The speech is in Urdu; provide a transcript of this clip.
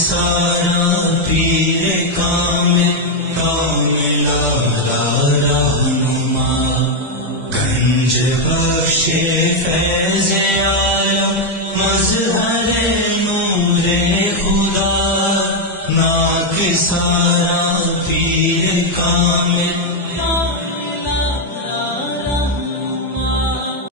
سارا پیر کاملا رہنما گنج بخش فیض عالم مظہر نور خدا ناکسا